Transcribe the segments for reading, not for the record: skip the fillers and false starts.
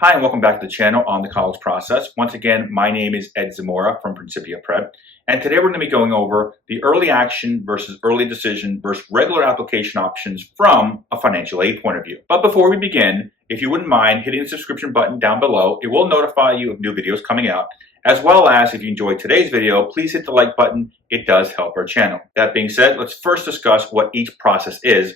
Hi, and welcome back to the channel on the college process. Once again, my name is Ed Zamora from Principia Prep, and today we're going to be going over the early action versus early decision versus regular application options from a financial aid point of view. But before we begin, if you wouldn't mind hitting the subscription button down below, it will notify you of new videos coming out, as well as if you enjoyed today's video, please hit the like button. It does help our channel. That being said, let's first discuss what each process is.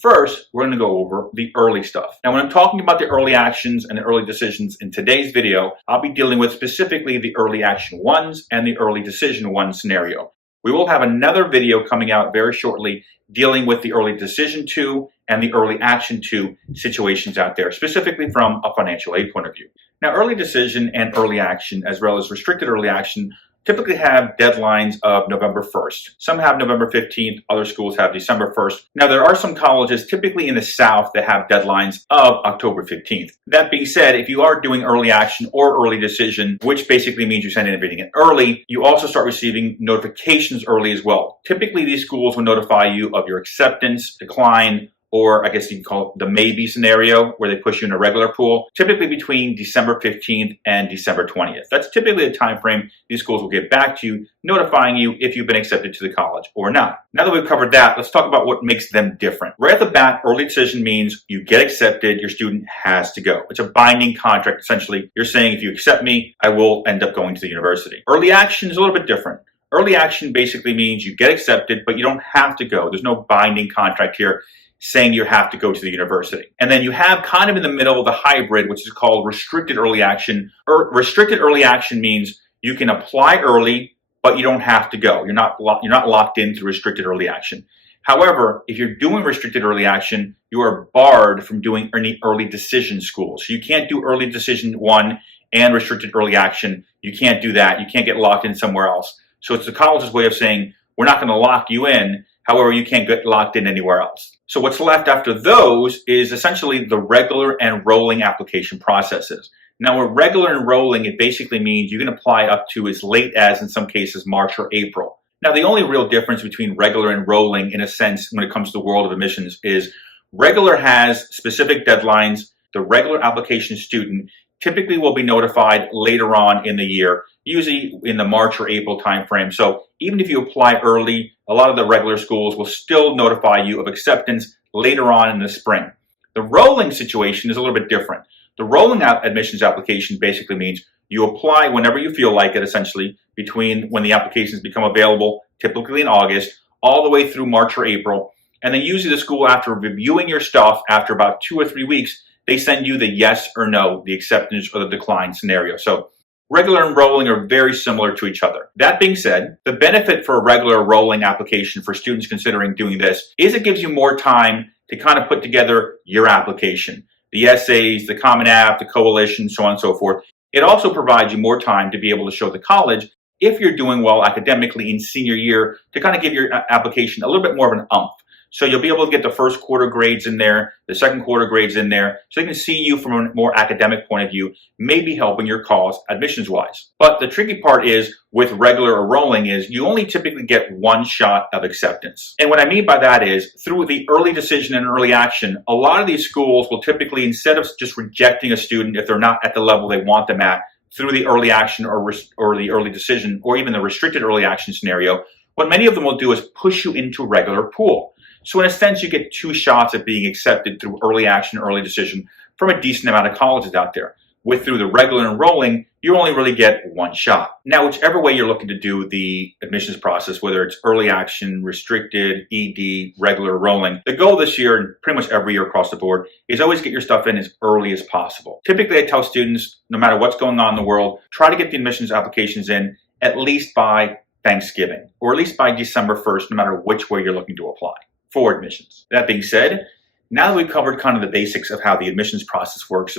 First, we're going to go over the early stuff. Now, when I'm talking about the early actions and the early decisions in today's video, I'll be dealing with specifically the early action ones and the early decision one scenario. We will have another video coming out very shortly dealing with the early decision two and the early action two situations out there, specifically from a financial aid point of view. Now, early decision and early action, as well as restricted early action, typically have deadlines of November 1st. Some have November 15th, other schools have December 1st. Now, there are some colleges, typically in the South, that have deadlines of October 15th. That being said, if you are doing early action or early decision, which basically means you send in everything in early, you also start receiving notifications early as well. Typically, these schools will notify you of your acceptance, decline, or I guess you can call it the maybe scenario, where they push you in a regular pool, typically between December 15th and December 20th. That's typically the time frame these schools will get back to you, notifying you if you've been accepted to the college or not. Now that we've covered that, let's talk about what makes them different. Right at the bat, early decision means you get accepted, your student has to go. It's a binding contract, essentially. You're saying, if you accept me, I will end up going to the university. Early action is a little bit different. Early action basically means you get accepted, but you don't have to go. There's no binding contract here saying you have to go to the university. And then you have kind of in the middle the hybrid, which is called restricted early action. Restricted early action means you can apply early, but you don't have to go. You're not locked into restricted early action. However, if you're doing restricted early action, you are barred from doing any early decision schools. So you can't do early decision one and restricted early action. You can't do that. You can't get locked in somewhere else. So it's the college's way of saying, we're not going to lock you in. However, you can't get locked in anywhere else. So what's left after those is essentially the regular and rolling application processes. Now, with regular and rolling, it basically means you can apply up to as late as, in some cases, March or April. Now, the only real difference between regular and rolling, in a sense, when it comes to the world of admissions, is regular has specific deadlines. The regular application student typically will be notified later on in the year, usually in the March or April timeframe. So even if you apply early, a lot of the regular schools will still notify you of acceptance later on in the spring. The rolling situation is a little bit different. The rolling admissions application basically means you apply whenever you feel like it, essentially, between when the applications become available, typically in August, all the way through March or April. And then usually the school, after reviewing your stuff, after about 2 or 3 weeks, they send you the yes or no, the acceptance or the decline scenario. So regular and rolling are very similar to each other. That being said, the benefit for a regular rolling application for students considering doing this is it gives you more time to kind of put together your application, the essays, the Common App, the coalition, so on and so forth. It also provides you more time to be able to show the college, if you're doing well academically in senior year, to kind of give your application a little bit more of an umph. So you'll be able to get the first quarter grades in there, the second quarter grades in there, so they can see you from a more academic point of view, maybe helping your cause admissions-wise. But the tricky part is, with regular or rolling, is you only typically get one shot of acceptance. And what I mean by that is, through the early decision and early action, a lot of these schools will typically, instead of just rejecting a student if they're not at the level they want them at, through the early action or the early decision, or even the restricted early action scenario, what many of them will do is push you into regular pool. So in a sense, you get 2 shots at being accepted through early action, early decision from a decent amount of colleges out there. Through the regular and rolling, you only really get 1 shot. Now, whichever way you're looking to do the admissions process, whether it's early action, restricted, ED, regular, rolling, the goal this year, and pretty much every year across the board, is always get your stuff in as early as possible. Typically, I tell students, no matter what's going on in the world, try to get the admissions applications in at least by Thanksgiving, or at least by December 1st, no matter which way you're looking to apply for admissions. That being said, now that we've covered kind of the basics of how the admissions process works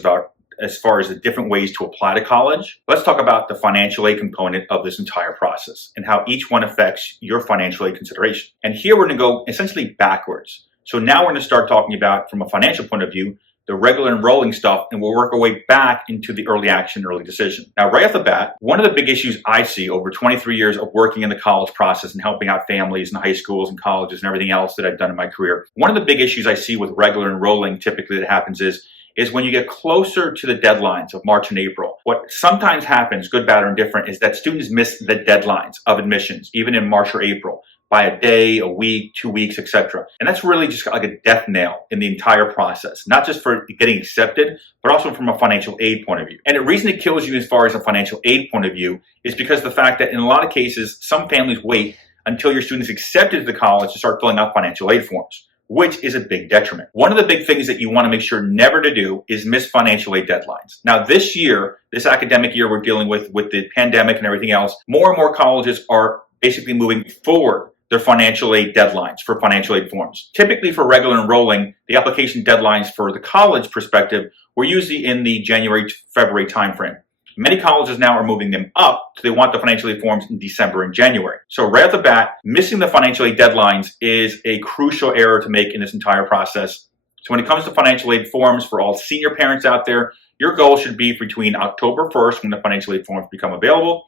as far as the different ways to apply to college, let's talk about the financial aid component of this entire process and how each one affects your financial aid consideration. And here we're going to go essentially backwards. So now we're going to start talking about, from a financial point of view, the regular and rolling stuff, and we'll work our way back into the early action, early decision. Now, right off the bat, one of the big issues I see over 23 years of working in the college process and helping out families and high schools and colleges and everything else that I've done in my career, one of the big issues I see with regular and rolling typically that happens is is when you get closer to the deadlines of March and April. What sometimes happens, good, bad, or indifferent, is that students miss the deadlines of admissions, even in March or April, by a day, a week, 2 weeks, etc. And that's really just like a death nail in the entire process, not just for getting accepted, but also from a financial aid point of view. And the reason it kills you as far as a financial aid point of view is because of the fact that in a lot of cases, some families wait until your student's accepted to the college to start filling out financial aid forms, which is a big detriment. One of the big things that you want to make sure never to do is miss financial aid deadlines. Now this year, this academic year we're dealing with the pandemic and everything else, more and more colleges are basically moving forward their financial aid deadlines for financial aid forms. Typically for regular enrolling, the application deadlines for the college perspective were usually in the January to February timeframe. Many colleges now are moving them up, so they want the financial aid forms in December and January. So right off the bat, missing the financial aid deadlines is a crucial error to make in this entire process. So when it comes to financial aid forms, for all senior parents out there, your goal should be between October 1st, when the financial aid forms become available,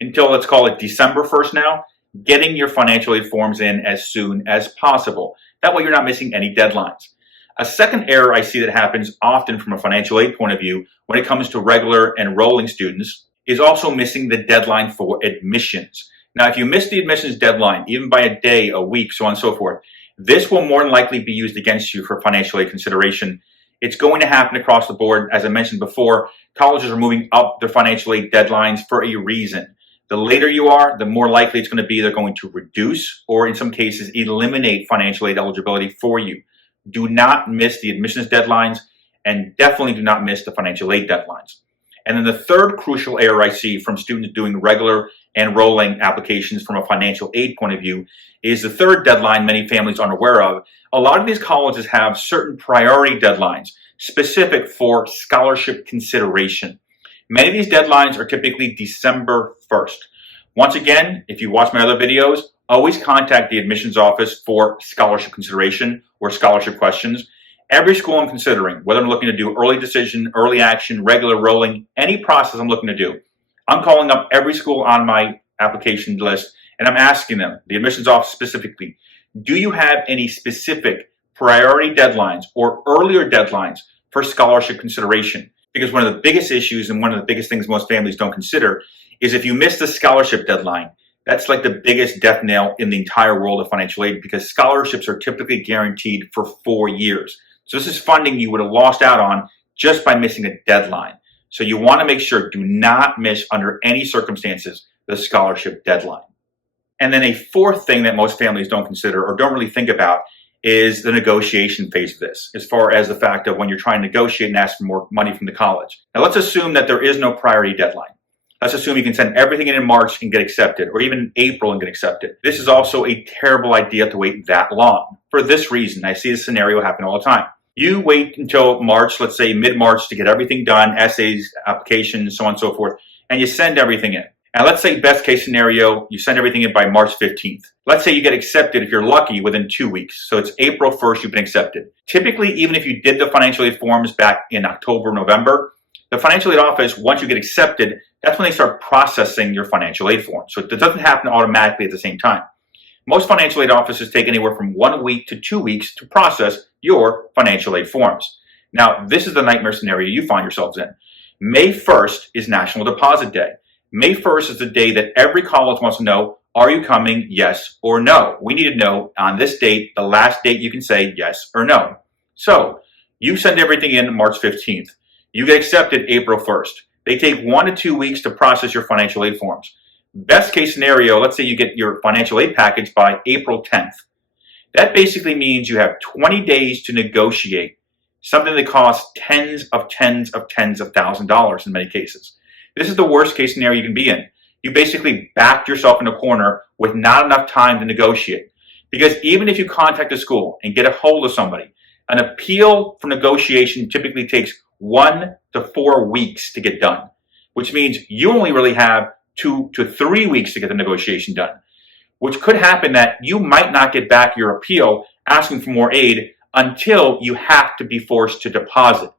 until let's call it December 1st now, getting your financial aid forms in as soon as possible. That way you're not missing any deadlines. A second error I see that happens often from a financial aid point of view when it comes to regular enrolling students is also missing the deadline for admissions. Now, if you miss the admissions deadline, even by a day, a week, so on and so forth, this will more than likely be used against you for financial aid consideration. It's going to happen across the board. As I mentioned before, colleges are moving up their financial aid deadlines for a reason. The later you are, the more likely it's going to be they're going to reduce or in some cases eliminate financial aid eligibility for you. Do not miss the admissions deadlines and definitely do not miss the financial aid deadlines. And then the third crucial error I see from students doing regular enrolling applications from a financial aid point of view is the third deadline many families aren't aware of. A lot of these colleges have certain priority deadlines specific for scholarship consideration. Many of these deadlines are typically December 1st. Once again, if you watch my other videos, always contact the admissions office for scholarship consideration or scholarship questions. Every school I'm considering, whether I'm looking to do early decision, early action, regular rolling, any process I'm looking to do, I'm calling up every school on my application list and I'm asking them, the admissions office specifically, do you have any specific priority deadlines or earlier deadlines for scholarship consideration? Because one of the biggest issues and one of the biggest things most families don't consider is if you miss the scholarship deadline, that's like the biggest death nail in the entire world of financial aid because scholarships are typically guaranteed for 4 years. So this is funding you would have lost out on just by missing a deadline. So you want to make sure, do not miss under any circumstances the scholarship deadline. And then a fourth thing that most families don't consider or don't really think about is the negotiation phase of this, as far as the fact of when you're trying to negotiate and ask for more money from the college. Now let's assume that there is no priority deadline. Let's assume you can send everything in March and get accepted, or even in April and get accepted. This is also a terrible idea to wait that long. For this reason, I see this scenario happen all the time. You wait until March, let's say mid-March, to get everything done, essays, applications, so on and so forth, and you send everything in. And let's say best case scenario, you send everything in by March 15th. Let's say you get accepted, if you're lucky, within 2 weeks. So it's April 1st, you've been accepted. Typically, even if you did the financial aid forms back in October, November, the financial aid office, once you get accepted, that's when they start processing your financial aid form. So it doesn't happen automatically at the same time. Most financial aid offices take anywhere from 1 week to 2 weeks to process your financial aid forms. Now, this is the nightmare scenario you find yourselves in. May 1st is National Deposit Day. May 1st is the day that every college wants to know, are you coming, yes or no? We need to know on this date, the last date you can say yes or no. So you send everything in March 15th. You get accepted April 1st. They take 1 to 2 weeks to process your financial aid forms. Best case scenario, let's say you get your financial aid package by April 10th. That basically means you have 20 days to negotiate something that costs tens of thousands of dollars in many cases. This is the worst case scenario you can be in. You basically backed yourself in a corner with not enough time to negotiate. Because even if you contact a school and get a hold of somebody, an appeal for negotiation typically takes 1 to 4 weeks to get done, which means you only really have 2 to 3 weeks to get the negotiation done, which could happen that you might not get back your appeal asking for more aid until you have to be forced to deposit.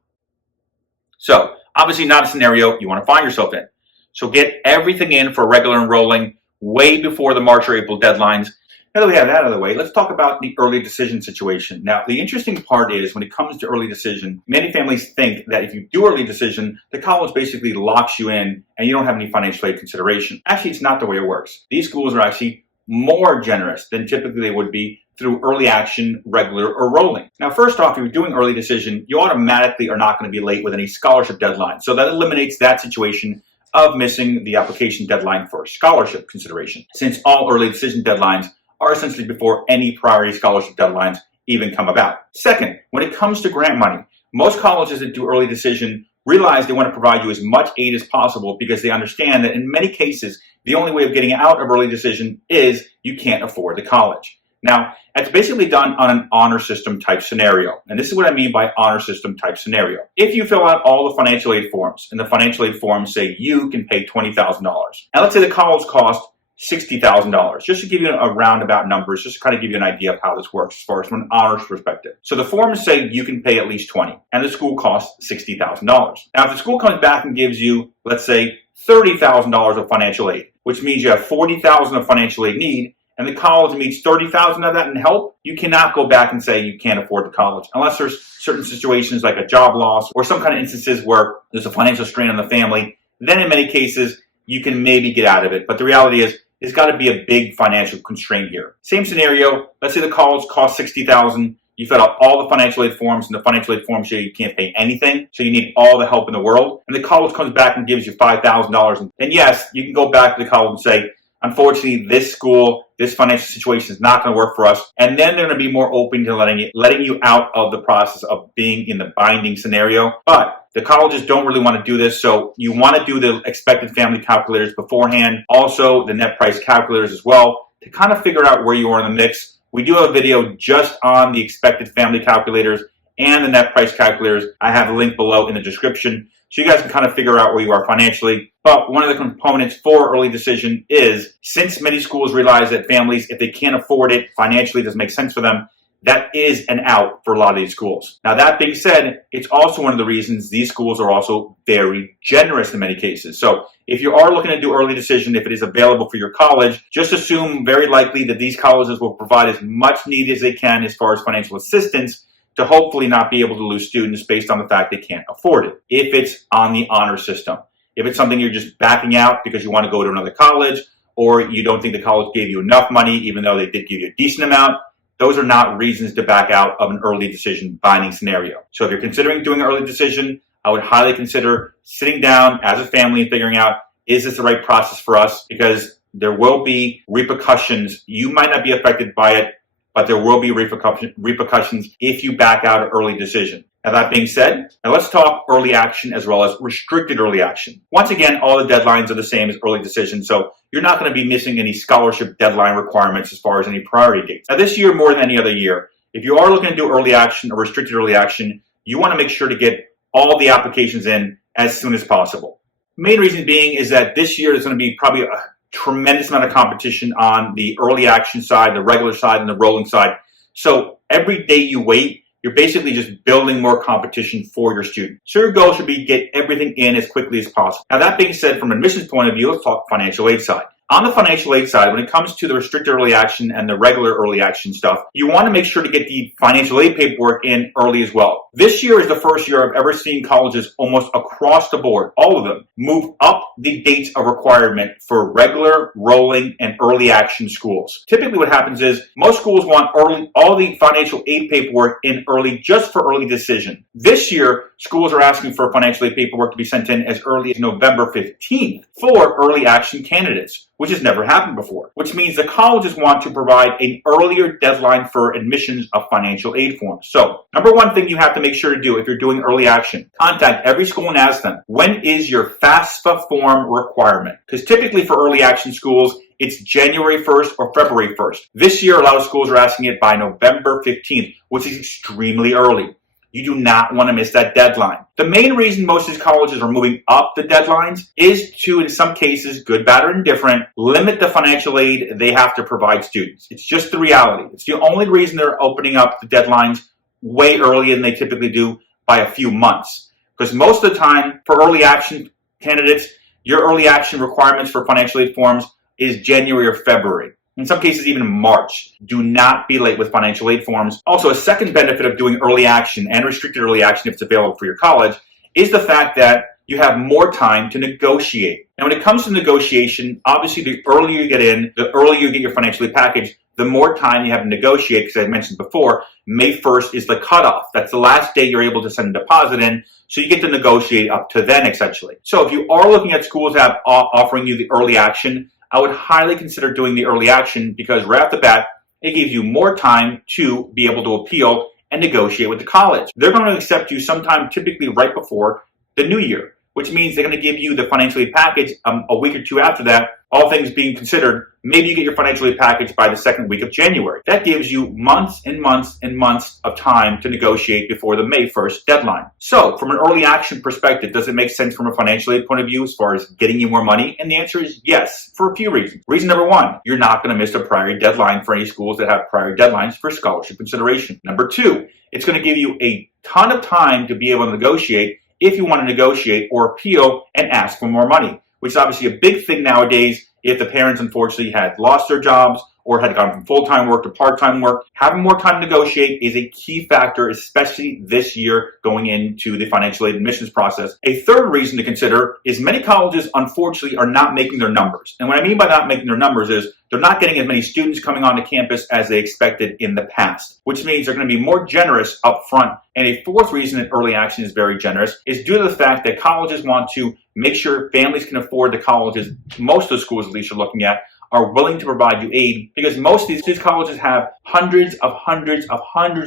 So obviously not a scenario you want to find yourself in. So get everything in for regular enrolling way before the March or April deadlines. Now that we have that out of the way, let's talk about the early decision situation. Now, the interesting part is when it comes to early decision, many families think that if you do early decision, the college basically locks you in and you don't have any financial aid consideration. Actually, it's not the way it works. These schools are actually more generous than typically they would be through early action, regular, or rolling. Now, first off, if you're doing early decision, you automatically are not going to be late with any scholarship deadline. So that eliminates that situation of missing the application deadline for scholarship consideration, since all early decision deadlines are essentially before any priority scholarship deadlines even come about. Second, when it comes to grant money, most colleges that do early decision realize they want to provide you as much aid as possible because they understand that in many cases, the only way of getting out of early decision is you can't afford the college. Now, it's basically done on an honor system type scenario. And this is what I mean by honor system type scenario. If you fill out all the financial aid forms, and the financial aid forms say you can pay $20,000. Now, let's say the college cost $60,000, just to give you a roundabout numbers, just to kind of give you an idea of how this works as far as from an honors perspective. So the forms say you can pay at least $20,000, and the school costs $60,000. Now, if the school comes back and gives you, let's say, $30,000 of financial aid, which means you have $40,000 of financial aid need, and the college meets $30,000 of that in help, you cannot go back and say you can't afford the college unless there's certain situations like a job loss or some kind of instances where there's a financial strain on the family. Then in many cases, you can maybe get out of it. But the reality is, there's got to be a big financial constraint here. Same scenario, let's say the college costs $60,000. You fill out all the financial aid forms, and the financial aid forms say you can't pay anything, so you need all the help in the world. And the college comes back and gives you $5,000. And yes, you can go back to the college and say, unfortunately, this school, this financial situation is not going to work for us. And then they're going to be more open to letting you out of the process of being in the binding scenario. But the colleges don't really want to do this, so you want to do the expected family calculators beforehand, also the net price calculators as well, to kind of figure out where you are in the mix. We do have a video just on the expected family calculators and the net price calculators. I have a link below in the description, so you guys can kind of figure out where you are financially. But one of the components for early decision is, since many schools realize that families, if they can't afford it financially, it doesn't make sense for them, that is an out for a lot of these schools. Now, that being said, it's also one of the reasons these schools are also very generous in many cases. So if you are looking to do early decision, if it is available for your college, just assume very likely that these colleges will provide as much need as they can as far as financial assistance to hopefully not be able to lose students based on the fact they can't afford it, if it's on the honor system. If it's something you're just backing out because you want to go to another college, or you don't think the college gave you enough money even though they did give you a decent amount, those are not reasons to back out of an early decision binding scenario. So if you're considering doing an early decision, I would highly consider sitting down as a family and figuring out, is this the right process for us? Because there will be repercussions. You might not be affected by it, but there will be repercussions if you back out of early decision. Now, that being said, now let's talk early action as well as restricted early action. Once again, all the deadlines are the same as early decision, so you're not going to be missing any scholarship deadline requirements as far as any priority dates. Now, this year, more than any other year, if you are looking to do early action or restricted early action, you want to make sure to get all the applications in as soon as possible. Main reason being is that this year is going to be probably a tremendous amount of competition on the early action side, the regular side, and the rolling side. So every day you wait, you're basically just building more competition for your student. So your goal should be get everything in as quickly as possible. Now, that being said, from an admissions point of view, let's talk financial aid side. On the financial aid side, when it comes to the restricted early action and the regular early action stuff, you want to make sure to get the financial aid paperwork in early as well. This year is the first year I've ever seen colleges almost across the board, all of them, move up the dates of requirement for regular, rolling, and early action schools. Typically what happens is most schools want all the financial aid paperwork in early just for early decision. This year, schools are asking for financial aid paperwork to be sent in as early as November 15th for early action candidates, which has never happened before, which means the colleges want to provide an earlier deadline for admissions of financial aid forms. So, number one thing you have to make sure to do if you're doing early action, contact every school and ask them, when is your FAFSA form requirement? Because typically for early action schools, it's January 1st or February 1st. This year, a lot of schools are asking it by November 15th, which is extremely early. You do not want to miss that deadline. The main reason most of these colleges are moving up the deadlines is to, in some cases, good, bad, or indifferent, limit the financial aid they have to provide students. It's just the reality. It's the only reason they're opening up the deadlines way earlier than they typically do by a few months. Because most of the time, for early action candidates, your early action requirements for financial aid forms is January or February. in some cases even March. Do not be late with financial aid forms. Also, a second benefit of doing early action and restricted early action if it's available for your college is the fact that you have more time to negotiate. And when it comes to negotiation, obviously the earlier you get in, the earlier you get your financial aid package, the more time you have to negotiate, because I mentioned before, May 1st is the cutoff. That's the last day you're able to send a deposit in, so you get to negotiate up to then, essentially. So if you are looking at schools that are offering you the early action, I would highly consider doing the early action, because right off the bat, it gives you more time to be able to appeal and negotiate with the college. They're going to accept you sometime typically right before the new year, which means they're going to give you the financial aid package a week or two after that. All things being considered, maybe you get your financial aid package by the second week of January. That gives you months and months and months of time to negotiate before the May 1st deadline. So from an early action perspective, does it make sense from a financial aid point of view as far as getting you more money? And the answer is yes, for a few reasons. Reason number one, you're not going to miss a priority deadline for any schools that have priority deadlines for scholarship consideration. Number two, it's going to give you a ton of time to be able to negotiate if you want to negotiate or appeal and ask for more money, which is obviously a big thing nowadays if the parents unfortunately had lost their jobs or had gone from full-time work to part-time work. Having more time to negotiate is a key factor, especially this year going into the financial aid admissions process. A third reason to consider is many colleges, unfortunately, are not making their numbers. And what I mean by not making their numbers is they're not getting as many students coming onto campus as they expected in the past, which means they're going to be more generous up front. And a fourth reason that early action is very generous is due to the fact that colleges want to make sure families can afford the colleges. Most of the schools, at least, you're looking at, are willing to provide you aid, because most of these colleges have hundreds of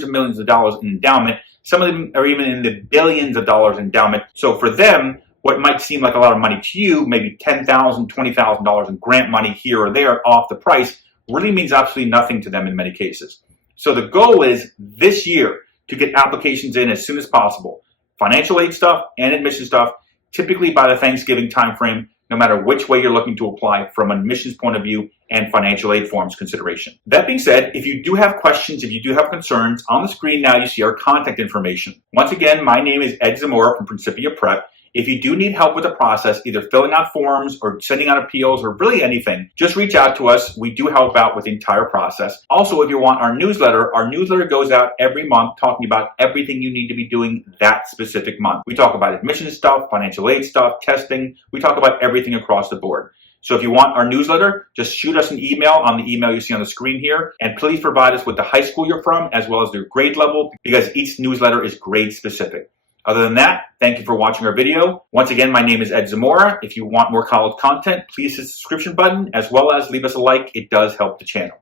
millions of dollars in endowment. Some of them are even in the billions of dollars in endowment. So for them, what might seem like a lot of money to you, maybe $10,000, $20,000 in grant money here or there off the price, really means absolutely nothing to them in many cases. So the goal is this year to get applications in as soon as possible. Financial aid stuff and admission stuff, typically by the Thanksgiving timeframe, no matter which way you're looking to apply from an admissions point of view and financial aid forms consideration. That being said, if you do have questions, if you do have concerns, on the screen now you see our contact information. Once again, my name is Ed Zamora from Principia Prep. If you do need help with the process, either filling out forms or sending out appeals or really anything, just reach out to us. We do help out with the entire process. Also, if you want our newsletter goes out every month talking about everything you need to be doing that specific month. We talk about admission stuff, financial aid stuff, testing. We talk about everything across the board. So if you want our newsletter, just shoot us an email on the email you see on the screen here. And please provide us with the high school you're from as well as their grade level, because each newsletter is grade specific. Other than that, thank you for watching our video. Once again, my name is Ed Zamora. If you want more college content, please hit the subscription button as well as leave us a like. It does help the channel.